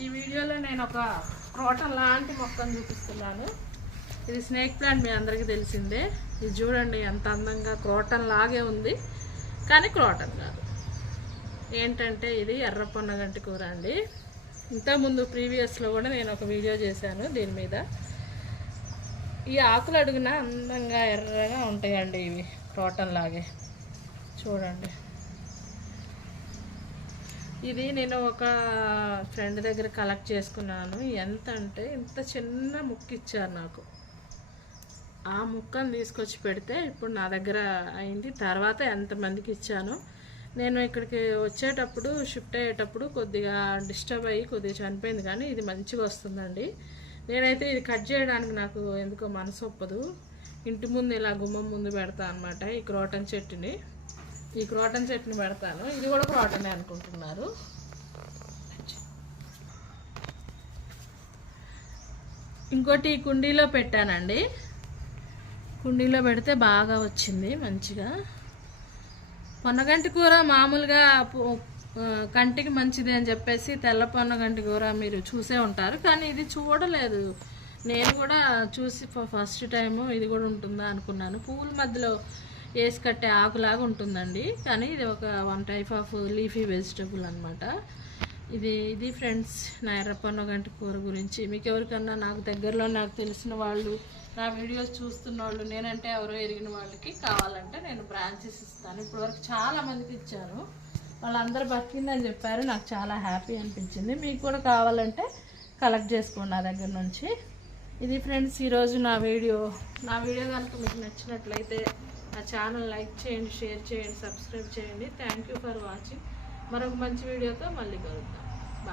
ఈ వీడియోలో నేను ఒక క్రోటన్ లాంటి మొక్కను చూపిస్తున్నాను. ఇది స్నేక్ ప్లాంట్ మీ అందరికీ తెలిసిందే. ఇది చూడండి ఎంత అందంగా క్రోటన్ లాగే ఉంది. కానీ క్రోటన్ కాదు. ఏంటంటే ఇది ఎర్ర పొన్నగంటి కూర అండి. ఇంతకుముందు ప్రీవియస్లో కూడా నేను ఒక వీడియో చేశాను దీని మీద. ఈ ఆకులు అడుగున అందంగా ఎర్రగా ఉంటాయండి ఇవి క్రోటన్ లాగే. చూడండి. ఇది నేను ఒక ఫ్రెండ్ దగ్గర కలెక్ట్ చేసుకున్నాను. ఎంత అంటే ఇంత చిన్న ముక్క ఇచ్చారు నాకు. ఆ ముక్కను తీసుకొచ్చి పెడితే ఇప్పుడు నా దగ్గర అయింది. తర్వాత ఎంతమందికి ఇచ్చాను నేను ఇక్కడికి వచ్చేటప్పుడు షిఫ్ట్ అయ్యేటప్పుడు కొద్దిగా డిస్టర్బ్ అయ్యి కొద్దిగా చనిపోయింది కానీ ఇది మంచిగా వస్తుందండి. నేనైతే ఇది కట్ చేయడానికి నాకు ఎందుకో మనసు ఒప్పదు. ఇంటి ముందు ఇలా గుమ్మం ముందు పెడతా అనమాట ఈ క్రోటన్ చెట్టుని. ఈ క్రోటన్ చట్నీ పెడతాను. ఇది కూడా క్రోటనే అనుకుంటున్నారు. ఇంకోటి ఈ కుండీలో పెట్టానండి. కుండీలో పెడితే బాగా వచ్చింది మంచిగా. పొన్నగంటి కూర మామూలుగా కంటికి మంచిది అని చెప్పేసి తెల్ల పొన్నగంటి కూర మీరు చూసే ఉంటారు. కానీ ఇది చూడలేదు. నేను కూడా చూసి ఫ- ఫస్ట్ టైము ఇది కూడా ఉంటుందా అనుకున్నాను. పువ్వుల మధ్యలో వేసి కట్టే ఆకులాగా ఉంటుందండి. కానీ ఇది ఒక one type of leafy vegetable అనమాట ఇది ఇది ఫ్రెండ్స్ నా గంటి కూర గురించి. మీకు ఎవరికన్నా నాకు దగ్గరలో నాకు తెలిసిన వాళ్ళు నా వీడియోస్ చూస్తున్న వాళ్ళు నేనంటే ఎవరో ఎరిగిన వాళ్ళకి కావాలంటే నేను బ్రాంచెస్ ఇస్తాను. ఇప్పటివరకు చాలా మందికి ఇచ్చాను. వాళ్ళందరూ బతికిందని చెప్పారు. నాకు చాలా హ్యాపీ అనిపించింది. మీకు కూడా కావాలంటే కలెక్ట్ చేసుకోండి నా దగ్గర నుంచి. ఇది ఫ్రెండ్స్ ఈరోజు నా వీడియో. నా వీడియో కనుక మీకు నచ్చినట్లయితే నా ఛానల్ లైక్ చేయండి షేర్ చేయండి సబ్స్క్రైబ్ చేయండి. థ్యాంక్ యూ ఫర్ వాచింగ్ మరొక మంచి వీడియోతో మళ్ళీ కలుద్దాం.